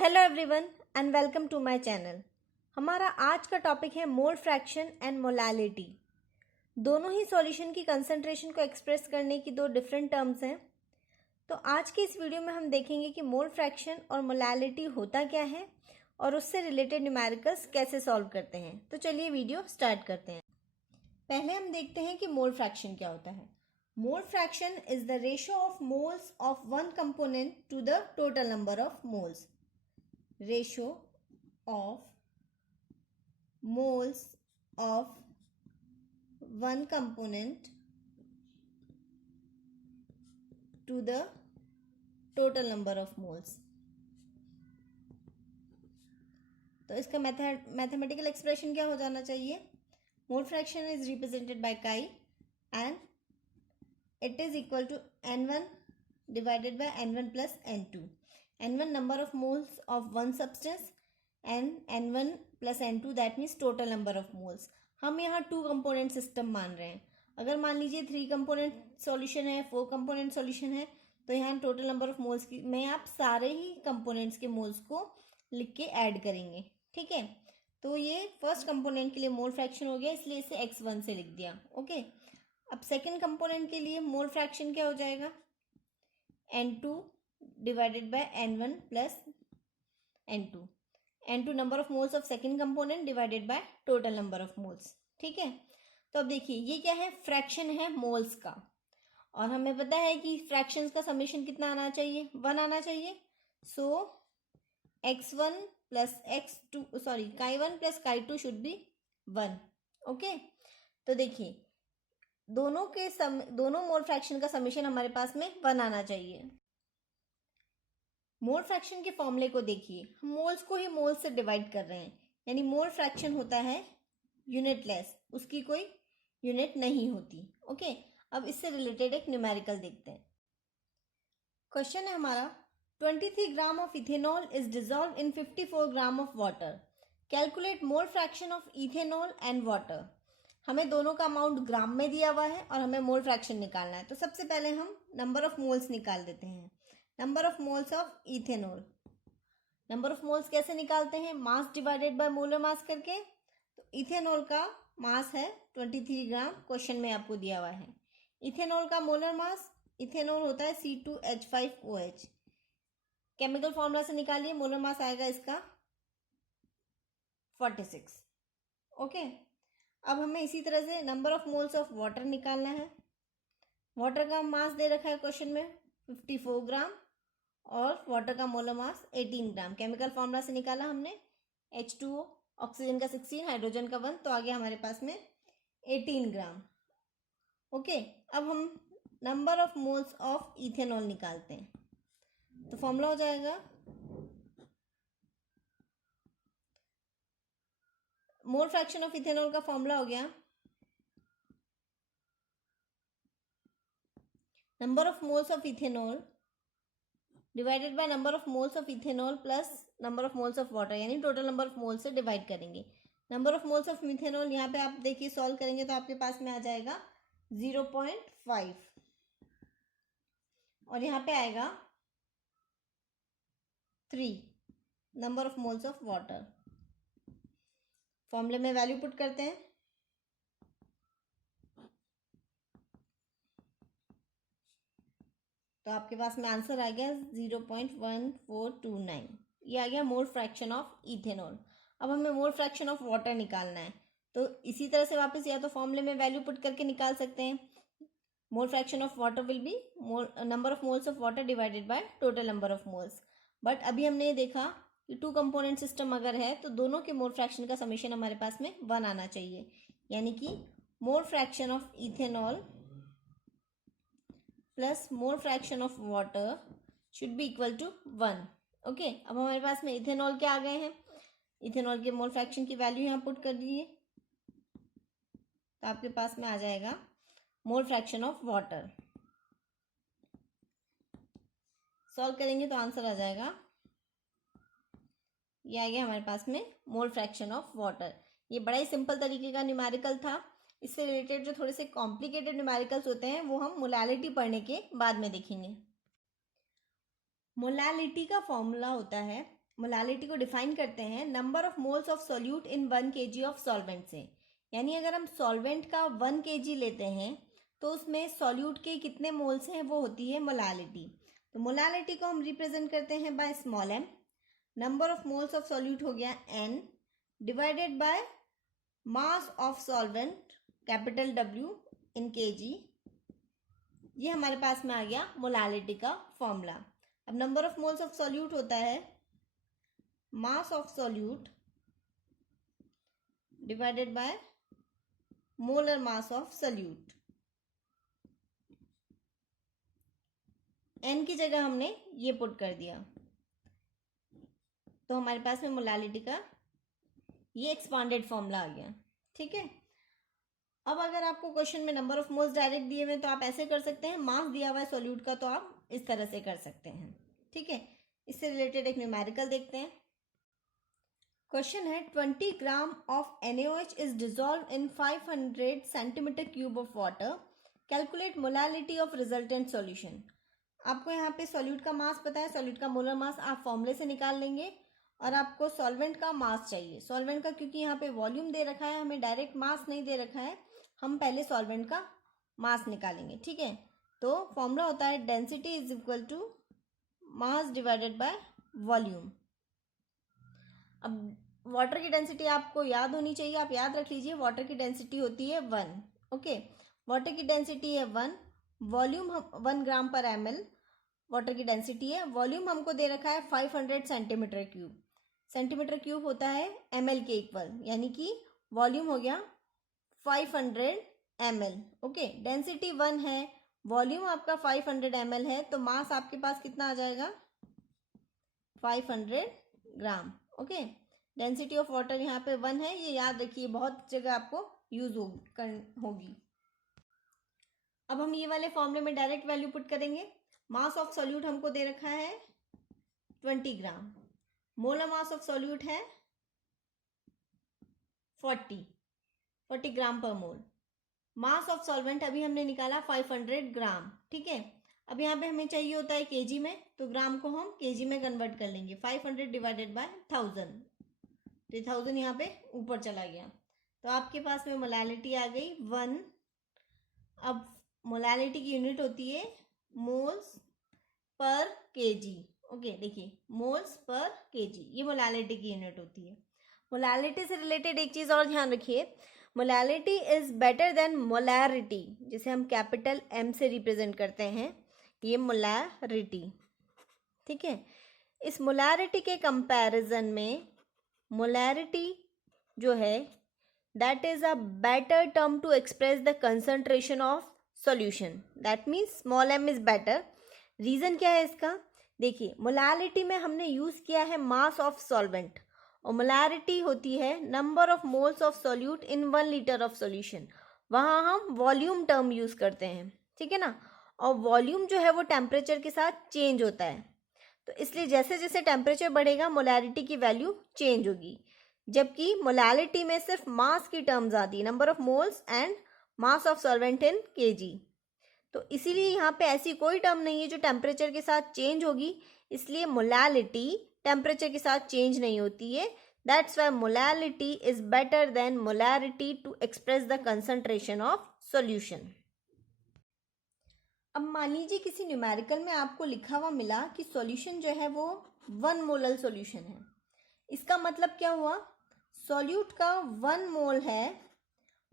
Hello everyone and welcome to my channel. हमारा आज का टॉपिक है मोल फ्रैक्शन एंड मोलालिटी। दोनों ही सॉल्यूशन की कंसंट्रेशन को एक्सप्रेस करने की दो डिफरेंट टर्म्स हैं। तो आज के इस वीडियो में हम देखेंगे कि मोल फ्रैक्शन और मोलालिटी होता क्या है और उससे रिलेटेड न्यूमेरिकल्स कैसे सॉल्व करते हैं। तो चलिए वीडियो स्टार्ट करते हैं। पहले हम देखते हैं कि मोल फ्रैक्शन क्या होता है। Mole fraction is the ratio of moles of one component to the total number of moles. Ratio of moles of one component to the total number of moles। तो इसका मैथमेटिकल एक्सप्रेशन क्या हो जाना चाहिए? Mole fraction is represented by chi and it is equal to n1 divided by n1 plus n2। n1 number of moles of one substance and n1 plus n2 that means total number of moles। हम यहाँ 2 component system मान रहे हैं। अगर मान लीजिए 3 component solution है, 4 component solution है, तो यहाँ टोटल नंबर ऑफ मोल्स की में आप सारे ही कंपोनेंट्स के मोल्स को लिख के ऐड करेंगे। ठीक है, तो ये फर्स्ट कंपोनेंट के लिए मोल फ्रैक्शन हो गया, इसलिए इसे x1 से लिख दिया। ओके, अब सेकेंड कंपोनेंट के लिए मोल फ्रैक्शन क्या हो जाएगा? n2 divided by n1 plus n2। n2 number of moles of second component divided by total number of moles। ठीक है, तो अब देखिए ये क्या है? फ्रैक्शन है मोल्स का, और हमें पता है कि फ्रैक्शंस का समेशन कितना आना चाहिए? 1 आना चाहिए। सो x1 plus x2 chi1 plus chi2 should be 1। Okay, तो देखिए दोनों मोल फ्रैक्शन का समेशन हमारे पास में 1 आना चाहिए। मोल फ्रैक्शन के फॉर्मूले को देखिए, हम मोल्स को ही मोल्स से डिवाइड कर रहे हैं, यानी मोल फ्रैक्शन होता है यूनिटलेस, उसकी कोई यूनिट नहीं होती। ओके, अब इससे रिलेटेड एक न्यूमेरिकल देखते हैं। क्वेश्चन है हमारा 23 gram of ethanol is dissolve in 54 gram of water. Calculate mole fraction of ethanol and water. हमें दोनों का अमाउंट ग्राम में दिया हुआ है और हमें मोल फ्रैक्शन निकालना है। तो सबसे पहले हम नंबर ऑफ मोल्स निकाल देते हैं। Number of moles of ethanol. Number of moles कैसे निकालते हैं? मास डिवाइडेड बाय मोलर मास करके। तो इथेनॉल का मास है 23 ग्राम, क्वेश्चन में आपको दिया हुआ है। इथेनॉल का मोलर मास, इथेनॉल होता है C2H5OH। केमिकल फॉर्मूला से निकालिए, मोलर मास आएगा इसका 46। ओके, अब हमें इसी तरह से number of moles of water निकालना है। वाटर का मास दे रखा है क्वेश्चन में 54 ग्राम और वाटर का मोलर मास 18 ग्राम। केमिकल फॉर्मूला से निकाला हमने H2O, ऑक्सीजन का 16, हाइड्रोजन का 1, तो आ गया हमारे पास में 18 ग्राम। ओके, अब हम number of moles of ethanol निकालते हैं। तो फॉर्मूला हो जाएगा मोल फ्रैक्शन ऑफ इथेनॉल का फॉर्मूला हो गया number of moles of ethanol divided by number of moles of ethanol plus number of moles of water, यानी टोटल नंबर ऑफ मोल्स से डिवाइड करेंगे। Number of moles of ethanol यहाँ पे आप देखिए सॉल्व करेंगे तो आपके पास में आ जाएगा 0.5 और यहाँ पे आएगा 3 number of moles of water. फॉर्मूले में वैल्यू पुट करते हैं, तो आपके पास में आंसर आ गया 0.1429। ये आ गया मोल फ्रैक्शन ऑफ इथेनॉल। अब हमें मोल फ्रैक्शन ऑफ वाटर निकालना है, तो इसी तरह से वापस या तो फॉर्मूले में वैल्यू पुट करके निकाल सकते हैं। मोल fraction of water will B number of moles of water divided by total number of moles. But अभी हमने ये देखा कि 2 कंपोनेंट सिस्टम अगर है तो दोनों के मोल फ्रैक्शन का समेशन हमारे पास में 1 आना चाहिए, यानी कि mole fraction of ethanol plus mole fraction of water should be equal to 1। Okay, अब हमारे पास में इथेनॉल के आ गए हैं, इथेनॉल के मोल फ्रैक्शन की वैल्यू यहाँ पुट कर दीजिए, तो आपके पास में आ जाएगा मोल फ्रैक्शन ऑफ वाटर। सॉल्व करेंगे तो आंसर आ जाएगा, ये आ गया हमारे पास में मोल फ्रैक्शन ऑफ वाटर। ये बड़ा ही सिंपल तरीके का न्यूमेरिकल था। इससे रिलेटेड जो थोड़े से कॉम्प्लिकेटेड न्यूमेरिकल्स होते हैं वो हम मोलालिटी पढ़ने के बाद में देखेंगे। मोलालिटी का फॉर्मूला होता है मोलालिटी को डिफाइन करते हैं number of moles of solute in 1 kg of solvent से। यानी अगर हम सॉल्वेंट का 1 kg लेते हैं तो उसमें सॉल्यूट के कितने मोल्स हैं वो होती है मोलालिटी। तो मोलालिटी को हम रिप्रेजेंट करते हैं by small m। Number of moles of solute हो गया n divided by mass of solvent capital W in kg। ये हमारे पास में आ गया मोलालिटी का फॉर्मूला। अब number of moles of solute होता है mass of solute divided by molar mass of solute. n की जगह हमने ये पुट कर दिया तो हमारे पास में मोलालिटी का ये एक्सपांडेड फॉर्मूला आ गया। ठीक है, अब अगर आपको क्वेश्चन में नंबर ऑफ मोल्स डायरेक्ट दिए हुए तो आप ऐसे कर सकते हैं, मास दिया हुआ है सॉल्यूट का तो आप इस तरह से कर सकते हैं। ठीक है, इससे रिलेटेड एक न्यूमेरिकल देखते हैं। क्वेश्चन है 20 gram of NaOH is dissolve in 500 centimetre cube of water, calculate molality of resultant solution. आपको यहाँ पे सॉल्यूट का मास पता है, सॉल्यूट का मोलर मास आप फॉर्मूले से निकाल लेंगे और आपको सॉल्वेंट का मास चाहिए। सॉल्वेंट का क्योंकि यहाँ पे वॉल्यूम दे रखा है, हमें डायरेक्ट मास नहीं दे रखा है, हम पहले सॉल्वेंट का मास निकालेंगे। ठीक है, तो फॉर्मूला होता है density is equal to mass divided by volume. अब वाटर की डेंसिटी आपको याद होनी चाहिए, आप याद रख लीजिए, वाटर की डेंसिटी होती है 1। ओके, वाटर की डेंसिटी है 1, वॉल्यूम 1 ग्राम पर ml वाटर की डेंसिटी है, वॉल्यूम हमको दे रखा है 500 सेंटीमीटर क्यूब। सेंटीमीटर क्यूब होता है ml के इक्वल, यानी कि वॉल्यूम हो गया 500 ml। ओके, डेंसिटी 1 है, वॉल्यूम आपका 500 ml है, तो मास आपके पास कितना आ जाएगा 500 ग्राम। ओके, डेंसिटी ऑफ वाटर यहाँ पे 1 है, ये याद रखिए, बहुत जगह आपको यूज होगी। अब हम ये वाले फॉर्मूले में डायरेक्ट वैल्यू पुट करेंगे। मास ऑफ सॉल्यूट हमको दे रखा है 20 ग्राम, मोलर मास ऑफ सॉल्यूट है 40 ग्राम पर मोल, मास ऑफ सॉल्वेंट अभी हमने निकाला 500 ग्राम। ठीक है, अब यहाँ पे हमें चाहिए होता है केजी में, तो ग्राम को हम केजी में कन्वर्ट कर लेंगे। 500 डिवाइडेड बाय 1000, तो 1000 यहाँ पे ऊपर चला गया, तो आपके पास में मोलालिटी आ गई 1। अब मोलालिटी की यूनिट होती है मोल्स पर केजी। ओके, देखिए मोल्स पर केजी, ये मोलालिटी की यूनिट होती है। मोलालिटी से रिलेटेड एक चीज़ और ध्यान रखिए, molality is better than molarity, जिसे हम कैपिटल M से रिप्रेजेंट करते हैं, ये मोलैरिटी। ठीक है, इस मोलैरिटी के कंपैरिजन में मोलैरिटी जो है that is a better term to express the concentration of solution, that means small m is better. Reason क्या है इसका, देखिए मोलालिटी में हमने यूज किया है मास ऑफ सॉल्वेंट और मोलारिटी होती है number of moles of solute in 1 litre of solution, वहाँ हम वॉल्यूम टर्म यूज करते हैं। ठीक है ना, और वॉल्यूम जो है वो टेम्परेचर के साथ चेंज होता है, तो इसलिए जैसे जैसे टेम्परेचर बढ़ेगा मोलारिटी की वैल्यू चेंज होगी, जबकि मोलालिटी में सिर्फ मास की टर्म्स आती है, number of moles and mass of solvent in KG. तो इसीलिए यहाँ पे ऐसी कोई टर्म नहीं है जो टेम्परेचर के साथ चेंज होगी, इसलिए मोलालिटी टेम्परेचर के साथ चेंज नहीं होती है। That's why molality is better than molarity to express the concentration of solution. अब मान लीजिए किसी न्यूमेरिकल में आपको लिखा हुआ मिला कि सॉल्यूशन जो है वो 1 मोलर सॉल्यूशन है। इसका मतलब क्या हुआ, सॉल्यूट का 1 मोल है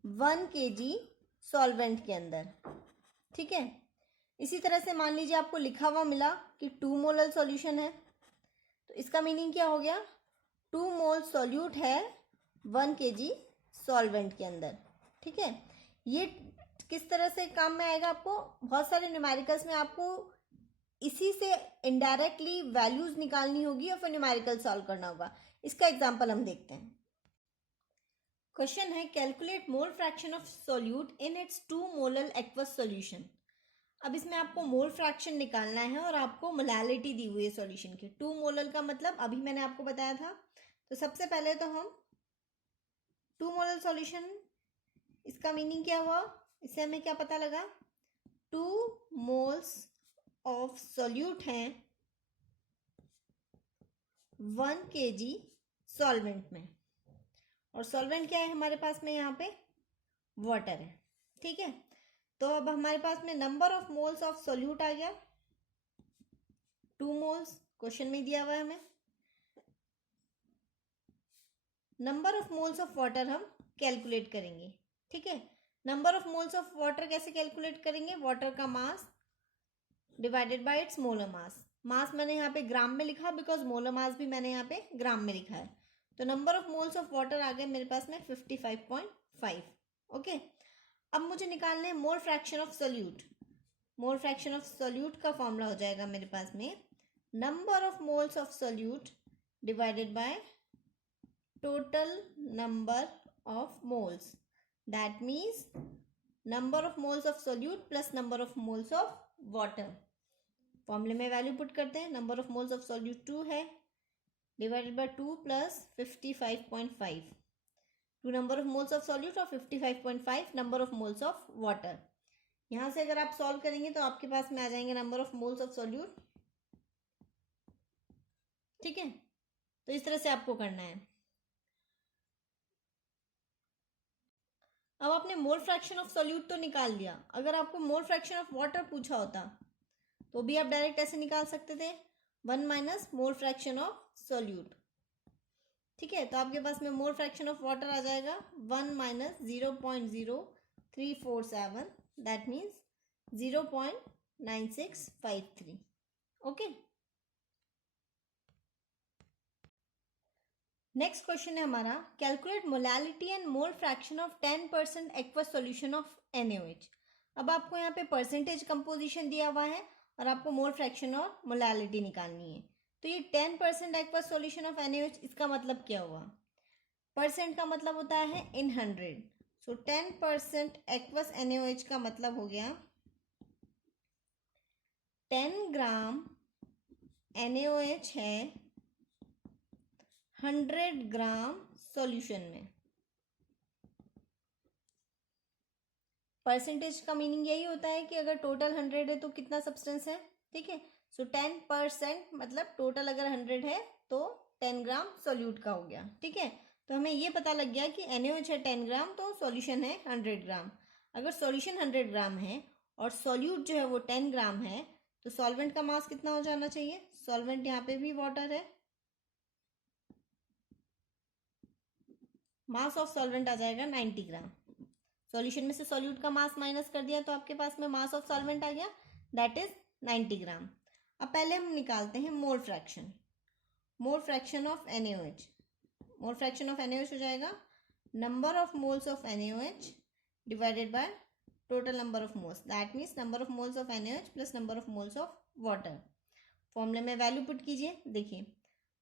1 kg सॉल्वेंट के अंदर। ठीक है, इसी तरह से मान लीजिए आपको लिखा हुआ मिला कि 2 मोलर सॉल्यूशन है, तो इसका मीनिंग क्या हो गया, 2 मोल सॉल्यूट है 1 kg सॉल्वेंट के अंदर। ठीक है, ये किस तरह से काम में आएगा, आपको बहुत सारे न्यूमेरिकल्स में आपको इसी से इनडायरेक्टली वैल्यूज निकालनी होगी और फिर न्यूमेरिकल सॉल्व करना होगा। इसका एग्जांपल हम देखते हैं। क्वेश्चन है calculate mole fraction of solute in its 2 molar aqueous solution. अब इसमें आपको मोल फ्रैक्शन निकालना है और आपको मोलैलिटी दी हुई है सॉल्यूशन की। 2 मोलर का मतलब अभी मैंने आपको बताया था, तो सबसे पहले तो हम 2 मोलर सॉल्यूशन, इसका मीनिंग क्या हुआ, इससे हमें क्या पता लगा, 2 मोल्स ऑफ सॉल्यूट हैं 1 kg सॉल्वेंट में, और सॉल्वेंट क्या है हमारे पास में, यहाँ पे वाटर है। ठीक है, तो अब हमारे पास में number of moles of solute आ गया 2 मोल्स, क्वेश्चन में दिया हुआ है हमें। Number of moles of water हम कैलकुलेट करेंगे। ठीक है, number of moles of water कैसे कैलकुलेट करेंगे, वाटर का mass divided by its molar mass. Mass मैंने यहाँ पे ग्राम में लिखा बिकॉज मोलर मास भी मैंने यहाँ पे ग्राम में लिखा है। तो number of moles of water आ गए मेरे पास में 55.5। ओके, अब मुझे निकालने हैं मोल fraction of solute. Mole fraction of solute का फॉर्मूला हो जाएगा मेरे पास में number of moles of solute divided by total number of moles, that means number of moles of solute plus number of moles of water. फॉर्मूले में value put करते हैं, number of moles of solute 2 है, divided by 2 plus 55.5, 2 number of moles of solute और 55.5 number of moles of water. यहाँ से अगर आप सॉल्व करेंगे तो आपके पास में आ जाएंगे number of moles of solute. ठीक है, तो इस तरह से आपको करना है। अब आपने मोल फ्रैक्शन ऑफ सोल्यूट तो निकाल लिया, अगर आपको मोल फ्रैक्शन ऑफ वाटर पूछा होता तो भी आप डायरेक्ट ऐसे निकाल सकते थे, 1 minus mole fraction of solute. ठीक है, तो आपके पास में मोल फ्रैक्शन ऑफ वाटर आ जाएगा 1 minus 0.0347, that means 0.9653। Okay, next question है हमारा, calculate molality and mole fraction of 10% aqueous solution of NaOH। अब आपको यहाँ पे परसेंटेज कंपोजिशन दिया हुआ है और आपको मोल फ्रैक्शन और मोलैलिटी निकालनी है। तो ये 10% एक्वस सॉल्यूशन ऑफ NaOH, इसका मतलब क्या हुआ, परसेंट का मतलब होता है इन 100। सो 10% एक्वस NaOH का मतलब हो गया 10 ग्राम NaOH है 100 ग्राम सॉल्यूशन में। परसेंटेज का मीनिंग यही होता है कि अगर टोटल 100 है तो कितना सब्सटेंस है। ठीक है, सो 10% मतलब टोटल अगर 100 है तो 10 ग्राम सोल्यूट का हो गया। ठीक है, तो हमें ये पता लग गया कि NaOH है 10 ग्राम तो सॉल्यूशन है 100 ग्राम। अगर सॉल्यूशन 100 ग्राम है और सॉल्यूट जो है वो 10 ग्राम है तो सॉल्वेंट का मास कितना हो जाना चाहिए, सॉल्वेंट यहाँ पे भी वाटर है, मास ऑफ सॉल्वेंट आ जाएगा 90 ग्राम। सॉल्यूशन में से सॉल्यूट का मास माइनस कर दिया तो आपके पास में मास ऑफ सॉल्वेंट आ गया, दैट इज 90 ग्राम। अब पहले हम निकालते हैं mole fraction. Mole fraction of NaOH, mole fraction of NaOH हो जाएगा number of moles of NaOH divided by total number of moles, that means number of moles of NaOH plus number of moles of water. फॉर्मूले में value put कीजिए, देखिए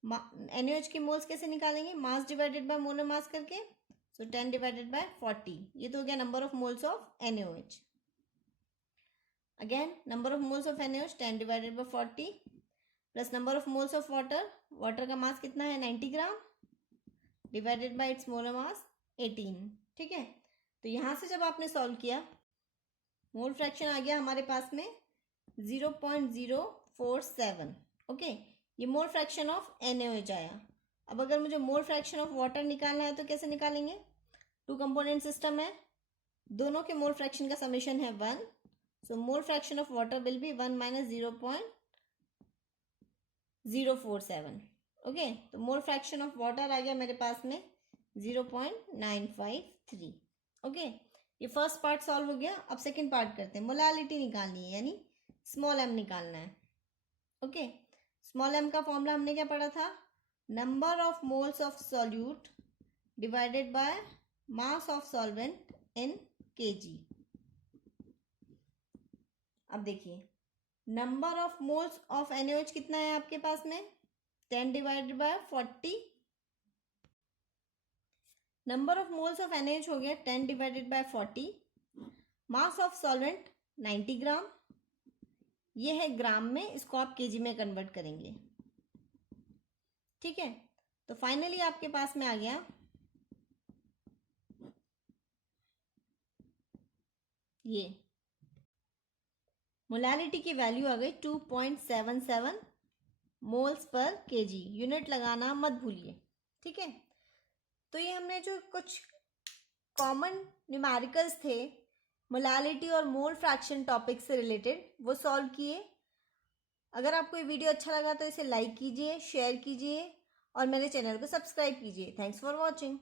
NaOH की moles कैसे निकालेंगे, मास divided by molar mass करके, सो 10 divided by 40, ये तो हो गया number of moles of NaOH। Again number of moles of NaOH 10 divided by 40 plus number of moles of water, water का मास कितना है 90 gram divided by its molar मास 18। ठीक है, तो यहाँ से जब आपने सॉल्व किया मोल फ्रैक्शन आ गया हमारे पास में 0.047। ओके, ये मोल फ्रैक्शन ऑफ NaOH आया। अब अगर मुझे मोल फ्रैक्शन ऑफ वाटर निकालना है तो कैसे निकालेंगे, 2 कंपोनेंट सिस्टम है, दोनों के मोल फ्रैक्शन का समेशन है 1, so mole fraction of water will be 1 minus 0.047। Okay, तो मोल फ्रैक्शन ऑफ वाटर आ गया मेरे पास में 0.953। ओके, ये फर्स्ट पार्ट सॉल्व हो गया। अब सेकेंड पार्ट करते हैं, मोलैलिटी निकालनी है यानी स्मॉल m निकालना है। ओके, स्मॉल m का फॉर्मूला हमने क्या पढ़ा था, number of moles of solute divided by mass of solvent in kg। अब देखिए number of moles of NaOH कितना है आपके पास में 10 divided by 40, number of moles of NaOH हो गया 10 divided by 40, mass of solvent 90 ग्राम, ये है ग्राम में, इसको आप kg में कन्वर्ट करेंगे। ठीक है, तो फाइनली आपके पास में आ गया ये मोलैलिटी की वैल्यू आ गई 2.77 मोल्स पर केजी, यूनिट लगाना मत भूलिए, ठीक है। तो ये हमने जो कुछ कॉमन न्यूमेरिकल्स थे मोलालिटी और मोल फ्रैक्शन टॉपिक से रिलेटेड वो सॉल्व किए। अगर आपको ये वीडियो अच्छा लगा तो इसे लाइक कीजिए, शेयर कीजिए और मेरे चैनल को सब्सक्राइब कीजिए। Thanks for watching.